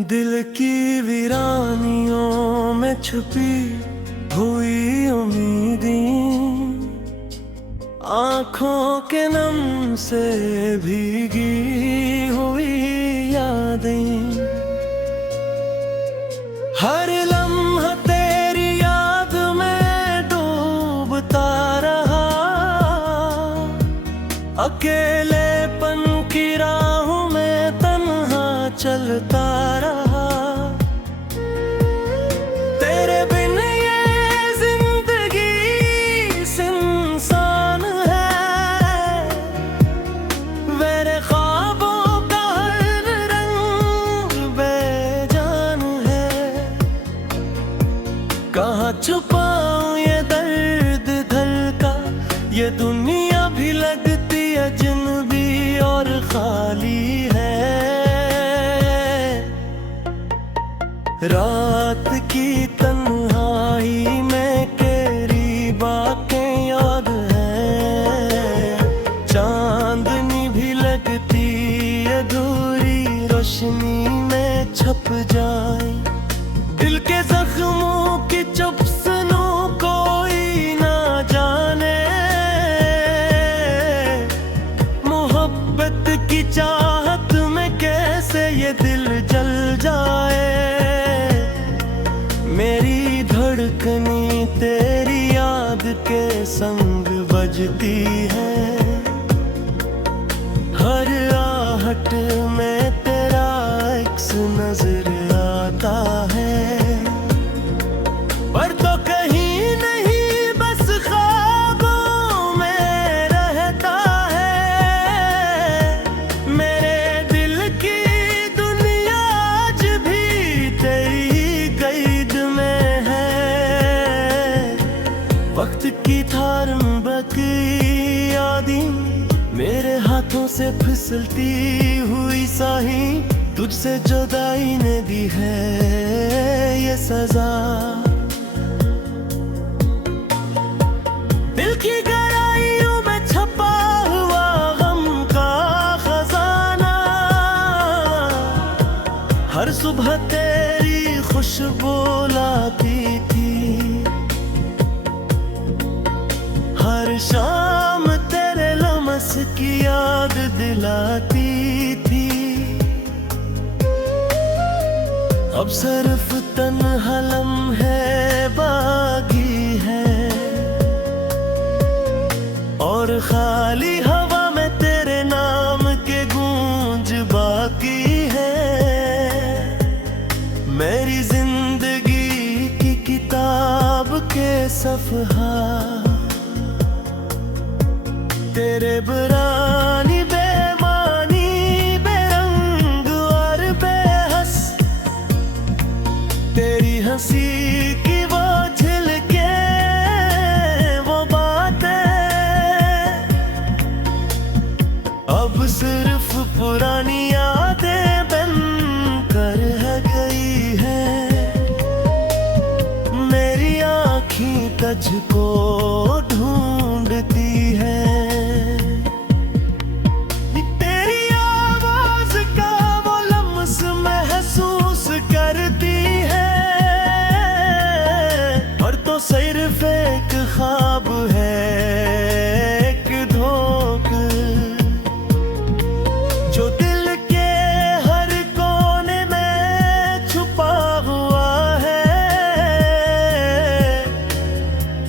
दिल की वीरानियों में छुपी हुई उम्मीदें, आँखों के नम से भीगी हुई यादें। हर लम्हा तेरी याद में डूबता रहा, अकेलेपन की राहों में तन्हा चलता रहा। तेरे बिन ये जिंदगी सुनसान है, मेरे ख्वाबों का हर रंग बेजान है। कहाँ छुपाऊं ये दर्द दिल का, ये दुनिया भी लगती अजनबी और खाली है। रात की तन्हाई में तेरी बातें याद हैं, चांदनी भी लगती अधूरी रोशनी में छप जाए। दिल के जख्मों की चुप सुनो कोई ना जाने, मोहब्बत की चाहत में कैसे ये दिल जल जाए। मेरी धड़कनी तेरी याद के संग बजती है, हर आहट में तेरा अक्स नजर आता है। पर तो कहीं नहीं बस ख्वाबों में रहता है, मेरे दिल की दुनिया आज भी तेरी कैद में है। वक्त की थार में बकी यादें मेरे हाथों से फिसलती हुई साही, तुझसे जुदाई ने दी है ये सजा। दिल की गहराइयों में छपा हुआ गम का खजाना, हर सुबह तेरी खुशबू लाती थी, हर शाम तेरे लम्स की याद दिलाती थी। अब सिर्फ तन्हा लम्हे बाकी है, और खाली हवा में तेरे नाम के गूंज बाकी है। मेरी जिंदगी की किताब के सफ़हा तेरे बुरानी बेमानी बेरंग और बेहस, तेरी हंसी की वो झलके वो बातें अब सिर्फ पुरानी यादें बनकर रह गई है। मेरी आँखें तुझको ढूंढती है, तेरी आवाज का वो लम्स महसूस करती है। और तो सिर्फ एक ख्वाब है, एक धोख जो दिल के हर कोने में छुपा हुआ है।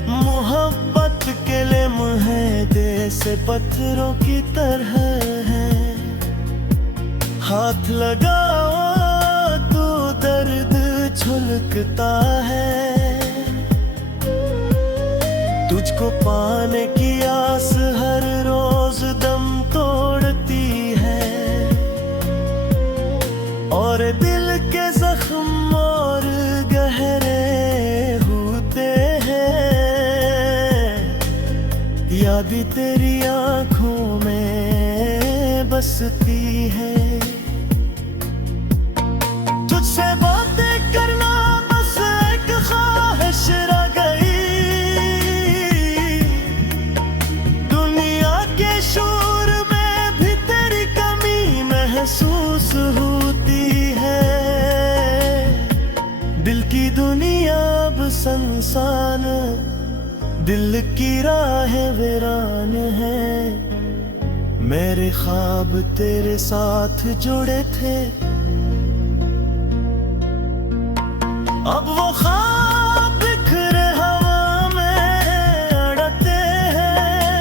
मोहब्बत के लम्हे जैसे पत्थरों की तरह है, हाथ लगाओ तो दर्द छुलकता है। तुझको पाने की आस हर रोज दम तोड़ती है, और दिल के जख्म और गहरे होते हैं। याद तेरी आँखों में बसती है, तुझसे बातें करना बस एक ख्वाहिश रह गई। दुनिया के शोर में भी तेरी कमी महसूस होती है। सुनसान, दिल की राह वीरान है। मेरे ख्वाब तेरे साथ जुड़े थे, अब वो ख्वाब बिखरे हवा में अड़ते हैं।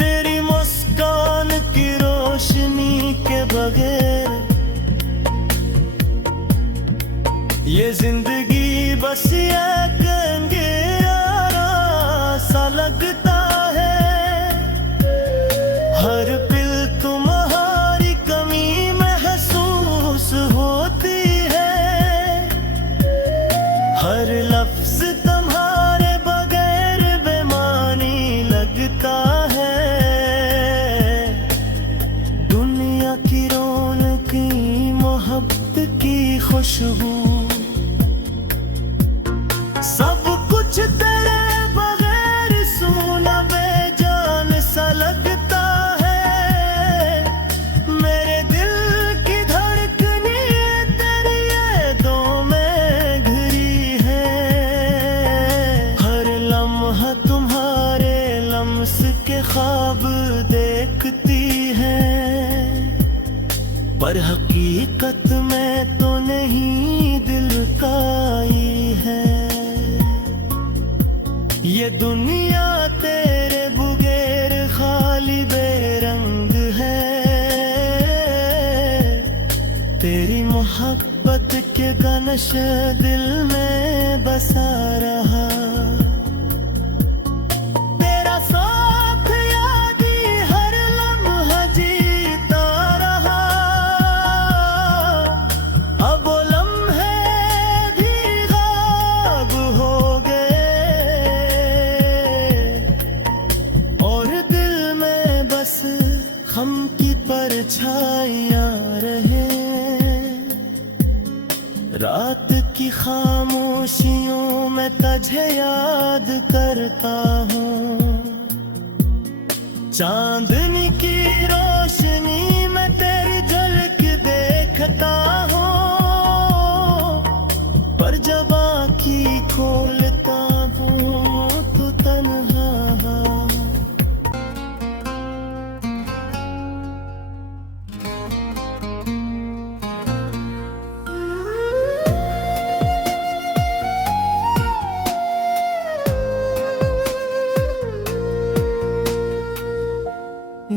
तेरी मुस्कान की रोशनी के बगैर ये जिंदगी बस एक अंधेरा सा लगता है। हर पल तुम्हारी कमी महसूस होती है, हर लफ्ज तुम्हारे बगैर बेमानी लगता है। दुनिया की रौनक मोहब्बत की खुशबू, सब कुछ तेरे बगैर सूना बेजान सा लगता है। मेरे दिल की धड़कने तेरी यादों में घिरी है। हर लम्हा तुम्हारे लम्स के ख्वाब देखती है, पर हकीकत में तो नहीं दिल का ही है। ये दुनिया तेरे बगैर खाली बेरंग है। तेरी मोहब्बत के का नशा दिल में बसा रहा। तेरा साथ यादी हर लम्हा जीता रहा। अब वो लम्हे भी गायब हो गए और दिल में बस गम की परछाइयां रहे। रात की खामोशियों में तुझे याद करता हूँ। चांदनी की रोशनी में तेरी झलक देखता हूँ, पर जब आँखें खोलता हूँ तो तन्हा।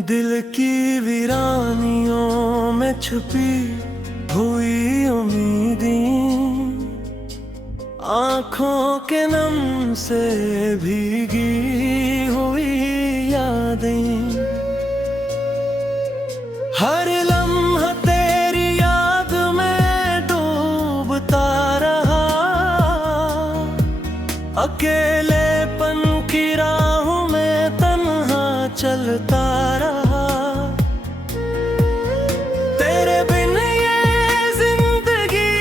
दिल की वीरानियों में छुपी हुई उम्मीदें, आँखों के नम से भीगी हुई यादें। हर लम्हा तेरी याद में डूबता रहा। अकेलेपन की राहों में तन्हा चलता रहा। तेरे बिन ये जिंदगी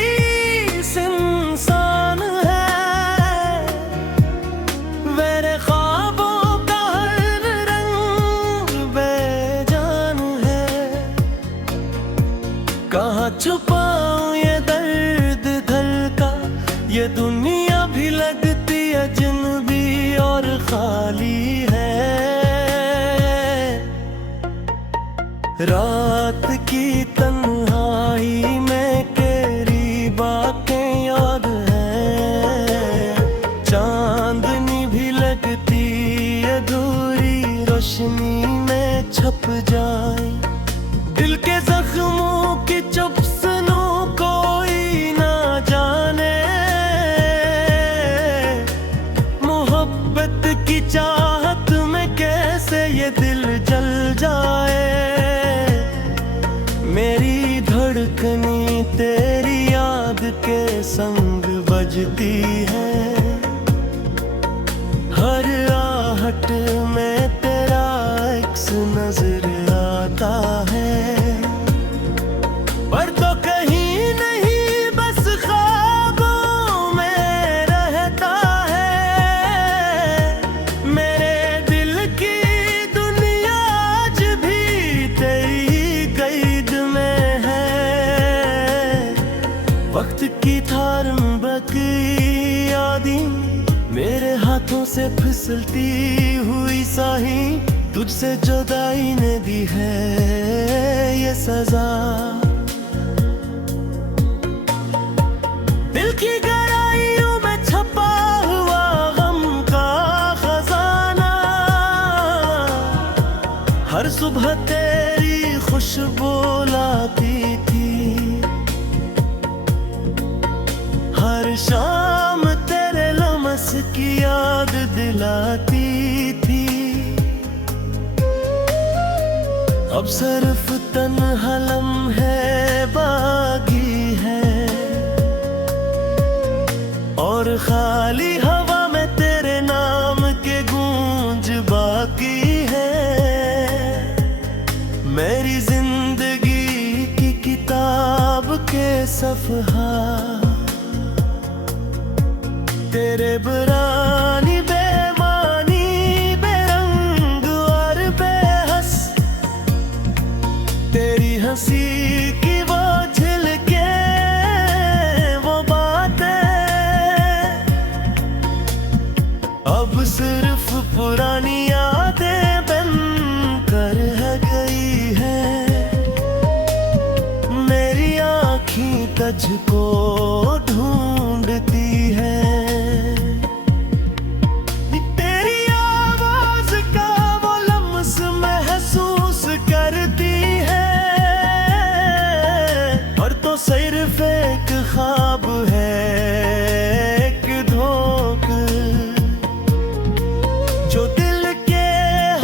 सुनसान है। मेरे ख्वाबों का हर रंग बेजान है। कहाँ छुपाऊं ये दर्द दिल का, ये दुनिया भी लगती अजनबी और खाली है। रात की तन्हाई में तेरी बातें याद हैं। चांदनी भी लगती अधूरी रोशनी में छप जाए। दिल के जख्मों की चुप सुनो कोई ना जाने। मोहब्बत की चाहत में कैसे ये दिल जल जाए। मेरी धड़कनी तेरी याद के संग बजती है। हर आहट में तेरा अक्स नजर आता है, पर तो कहीं नहीं बस ख्वाबों में रहता है। मेरे दिल की दुनिया आज भी तेरी कैद में है। वक्त की थार बकी से फिसलती हुई साही तुझसे जुदाई ने दी है ये सजा। दिल की गहराइयों में छपा हुआ गम का खजाना, हर सुबह तेरी खुशबू लाती थी, हर शाम तेरे लम्स की याद दिलाती थी। अब सिर्फ तन्हा लम्हे बाकी है और खाली हवा में तेरे नाम के गूंज बाकी है। मेरी जिंदगी की किताब के सफ़हा तेरे बुरानी बेमानी बेरंग और बेहस, तेरी हंसी की वो झिलके वो बातें अब सिर्फ पुरानी यादें बनकर रह गई है। मेरी आँखें तुझको ढूंढती है, तेरी आवाज का वो लम्स महसूस करती है। और तो सिर्फ एक ख्वाब है, एक धोख जो दिल के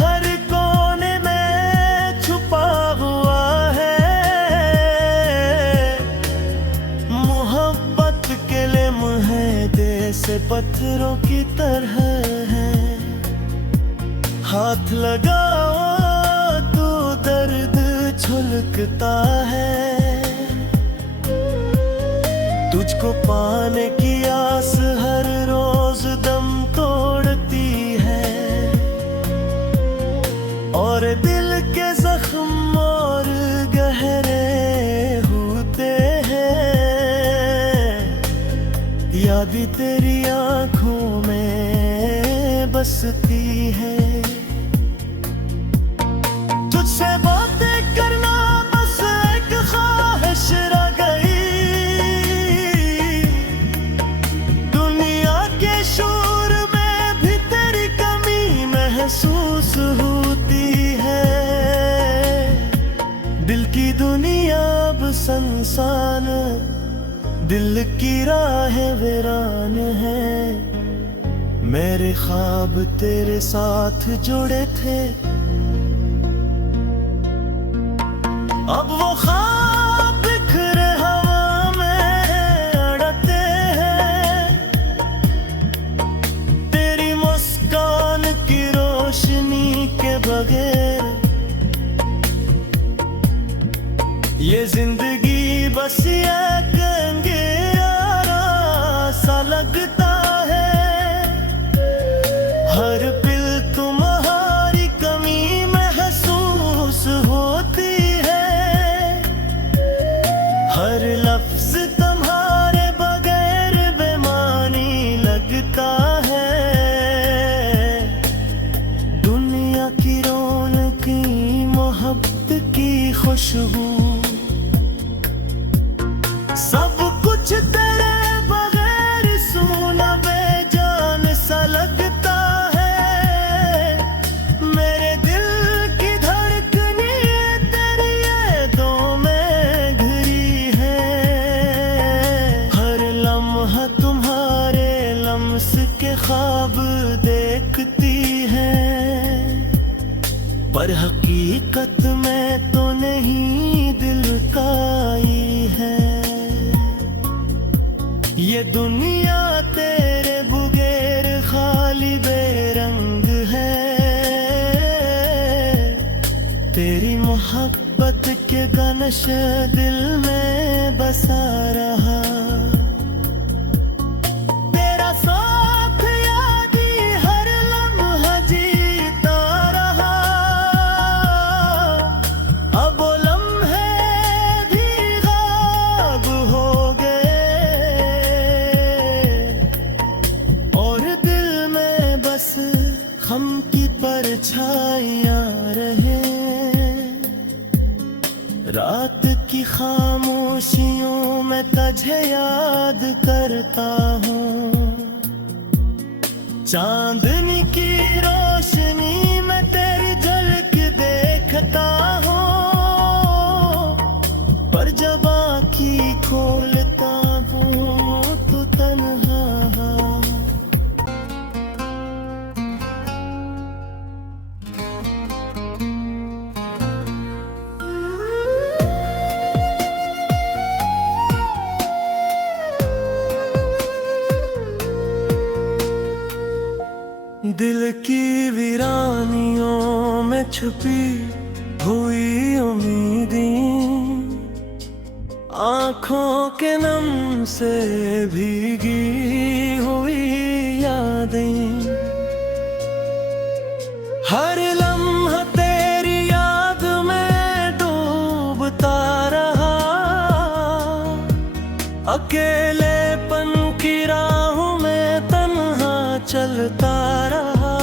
हर कोने में छुपा हुआ है। मोहब्बत के लम्हे से पत्थरों की तरह है, हाथ लगाओ तो दर्द छलकता है। तुझको पाने की आस हर रोज दम तोड़ती है और दिल के जख्म और गहरे होते हैं। याद तेरी आंखों में बसती है, तुझसे बातें करना बस एक ख्वाहिश रह गई। दुनिया के शोर में भी तेरी कमी महसूस होती है। दिल की दुनिया अब संसान, दिल की राहें वीरान है। मेरे ख्वाब तेरे साथ जुड़े थे, अब वो ख्वाब बिखरे हवा में अड़ते हैं। तेरी मुस्कान की रोशनी के बगैर ये जिंदगी बस एक अंधेरा सा लगता है। हर पल तुम्हारी कमी महसूस होती है, हर लफ्ज तुम्हारे बगैर बेमानी लगता है। दुनिया की रौनकी मोहब्बत की खुशबू सब कुछ तेरे बगैर सूना बेजान सा लगता है। मेरे दिल की धड़कने तेरी यादों में घिरी है। हर लम्हा तुम्हारे लम्स के ख्वाब देखती है, पर हकीकत में तो नहीं दिल का ही है। ये दुनिया तेरे बगैर खाली बेरंग है। तेरी मोहब्बत के का नशा दिल में बसा रहा। तेरा साथ यादी हर लम्हा जीता रहा। अब वो लम्हे भी गायब हो गए और दिल में बस की खामोशियों में तुझे याद करता हूँ। चांदनी की रोशनी में तेरी झलक देखता हूँ, पर जब आँखी खोलता हूँ तो तन्हा। दिल की वीरानियों में छुपी हुई उम्मीदें, आँखों के नम से भीगी हुई यादें। हर लम्हा तेरी याद में डूबता रहा, अकेलेपन की राहों में तन्हा चलता रहा।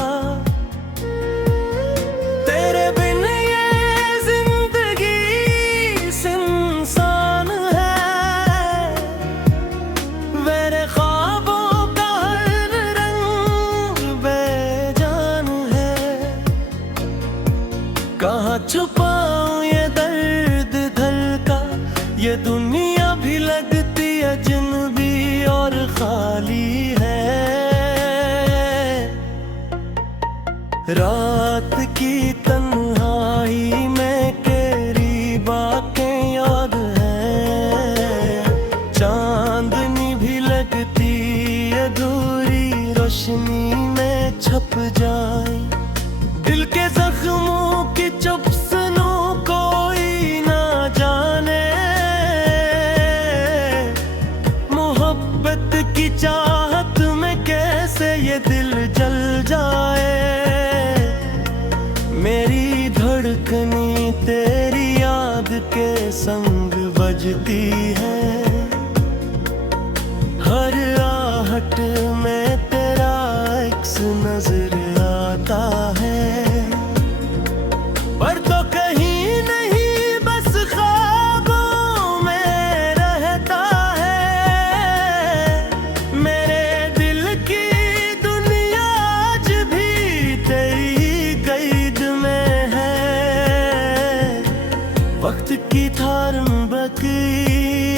तेरे बिन ये जिंदगी सुनसान है, मेरे ख्वाबों का हर रंग बेजान है। कहाँ छुपाऊं ये दर्द धड़का, ये दुनिया भी लगती अजनबी और खाली है। रात की तन्हाई में तेरी बातें याद हैं, चांदनी भी लगती अधूरी रोशनी में छप जाए। दिल के जख्मों की चुप सुनो कोई ना जाने, मोहब्बत की चाहत में कैसे ये दिल जल जाए। मेरी धड़कनी तेरी याद के संग बजती है, हर आहट में तेरा अक्स नजर आता है। पर तो कहीं नहीं बस ख्वाबों में रहता है, मेरे दिल की दुनिया आज भी तेरी कैद में है। वक्त की थार में बकी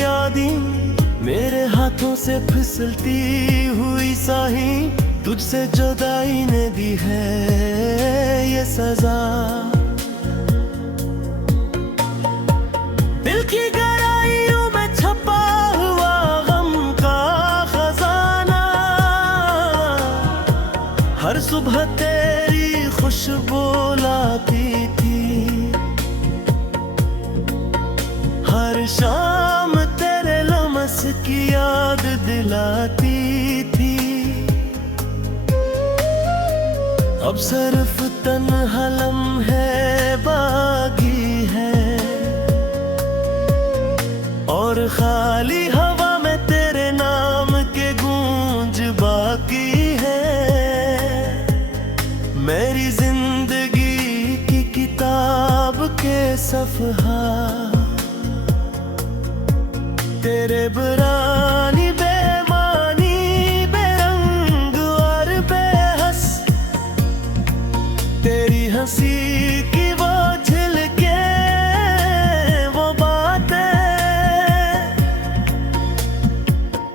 यादें मेरे हाथों से फिसलती हुई साही, तुझसे जुदाई ने दी है ये सजा। दिल की गहराइयों में छपा हुआ गम का खजाना, हर सुबह तेरी खुशबू लाती थी, हर शाम तेरे लम्स की याद दिलाती थी। अब सिर्फ तन्हा लम्हे बाकी है, और खाली हवा में तेरे नाम के गूंज बाकी है। मेरी जिंदगी की किताब के सफ़हा तेरे बुरानी बेमानी बेरंग और बेहस, तेरी हंसी की वो झलके वो बातें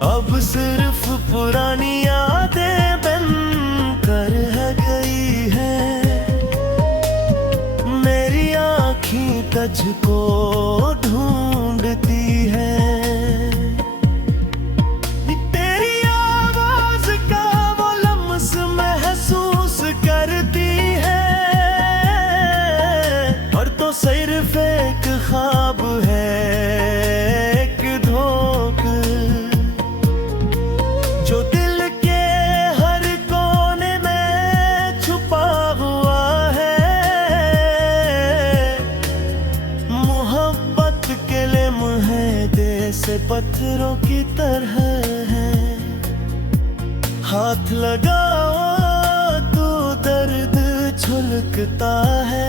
अब सिर्फ पुरानी यादें बनकर रह गई है। मेरी आँखें तुझको ढूंढती है, सिर्फ एक ख्वाब है, एक धोख जो दिल के हर कोने में छुपा हुआ है। मोहब्बत के लम्हे जैसे पत्थरों की तरह है, हाथ लगाओ तो दर्द छलकता है।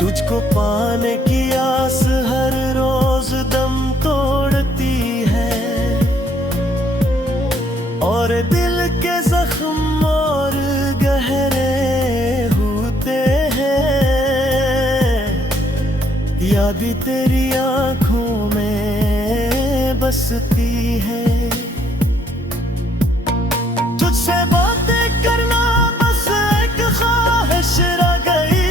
तुझको तुझको पाने की आस हर रोज दम तोड़ती है, और दिल के जख्म और गहरे होते हैं। याद तेरी आंखों में बसती है। तुझसे बातें करना बस एक ख्वाहिश रह गई।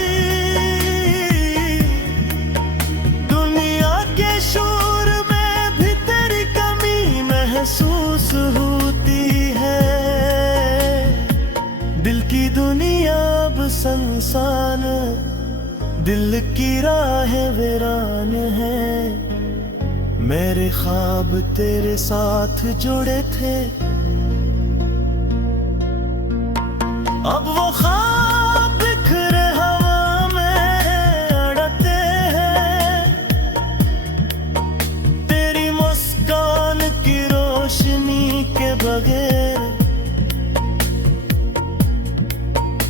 दुनिया के शोर में भी तेरी कमी महसूस होती है। दिल की दुनिया अब सुनसान, दिल की राहें वीरान है। मेरे ख्वाब तेरे साथ जुड़े थे, अब वो ख्वाब बिखरे हवा में अड़ते हैं। तेरी मुस्कान की रोशनी के बगैर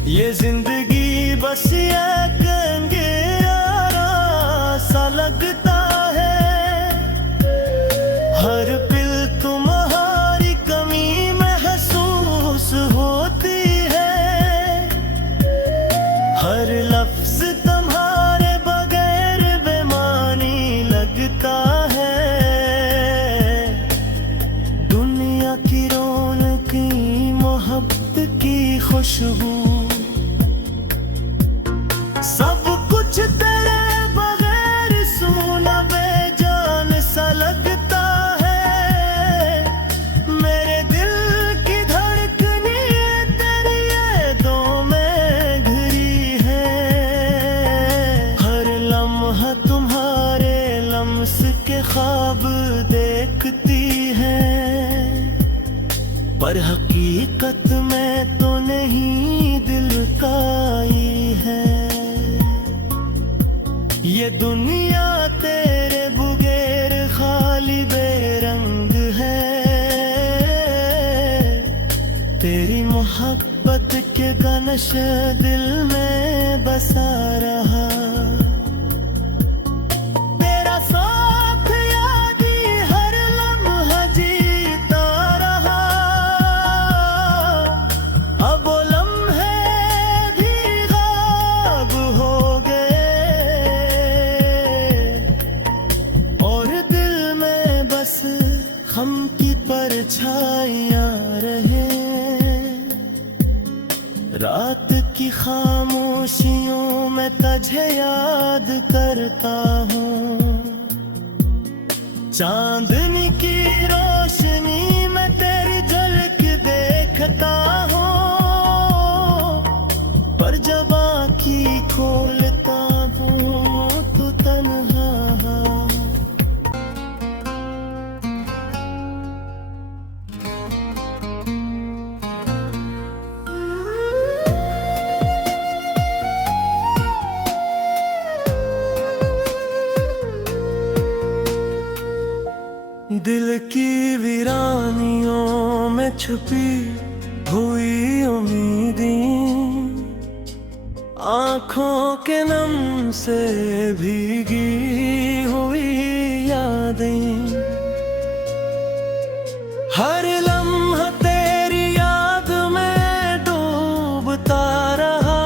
ये जिंदगी बस एक अंधेरा सा लगता है। हर पल तुम्हारी कमी महसूस होती है। हर लफ्ज तुम्हारे बगैर बेमानी लगता है। दुनिया की रौनक की मोहब्बत की खुशबू, सब कुछ तेरे बगैर सूना बेजान सा लगता है। मेरे दिल की धड़कनी तेरी यादों में घिरी है। हर लम्हा तुम्हारे लम्स के ख्वाब देखती है, पर हकीकत में तो नहीं दिल का ही है। ये दुनिया तेरे बगैर खाली बेरंग है। तेरी मोहब्बत के गनश दिल में बसा रहा। तेरा साथ यादी हर लम्हा जीता रहा। अब वो लम्हे भी गायब हो गए, और दिल में बस हम की परछाइयां रहे। रात की खामोशियों में तुझे याद करता हूँ। चांदनी की रोशनी में तेरी झलक देखता हूँ, पर जब आँखी खोलता हूँ तो तन्हा। दिल की वीरानियों में छुपी हुई उम्मीदें, आँखों के नम से भीगी हुई यादें। हर लम्हा तेरी याद में डूबता रहा।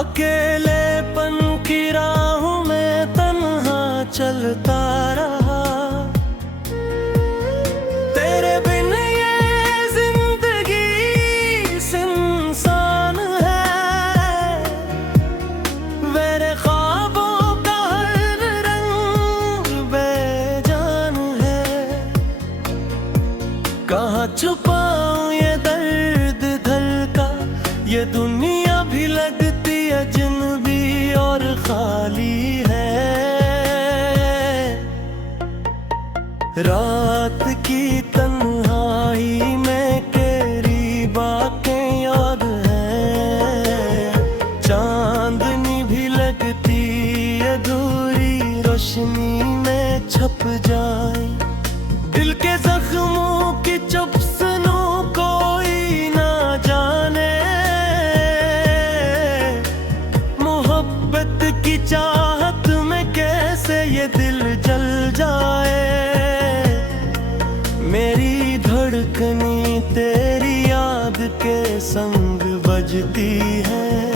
अकेलेपन की राहों में तन्हा चलता रहा। तेरे बिन ये जिंदगी सुनसान है। मेरे ख्वाबों का हर रंग बेजान है। कहाँ छुपाऊं ये दर्द दिल का, ये दुनिया भी लगती अजनबी और खाली है। रात की तन्हाई में तेरी बातें याद हैं। चांदनी भी लगती अधूरी रोशनी में छप जाए। दिल के जख्मों की चुप सुनो कोई ना जाने। मोहब्बत तेरी चाहत में कैसे ये दिल जल जाए। मेरी धड़कनी तेरी याद के संग बजती है।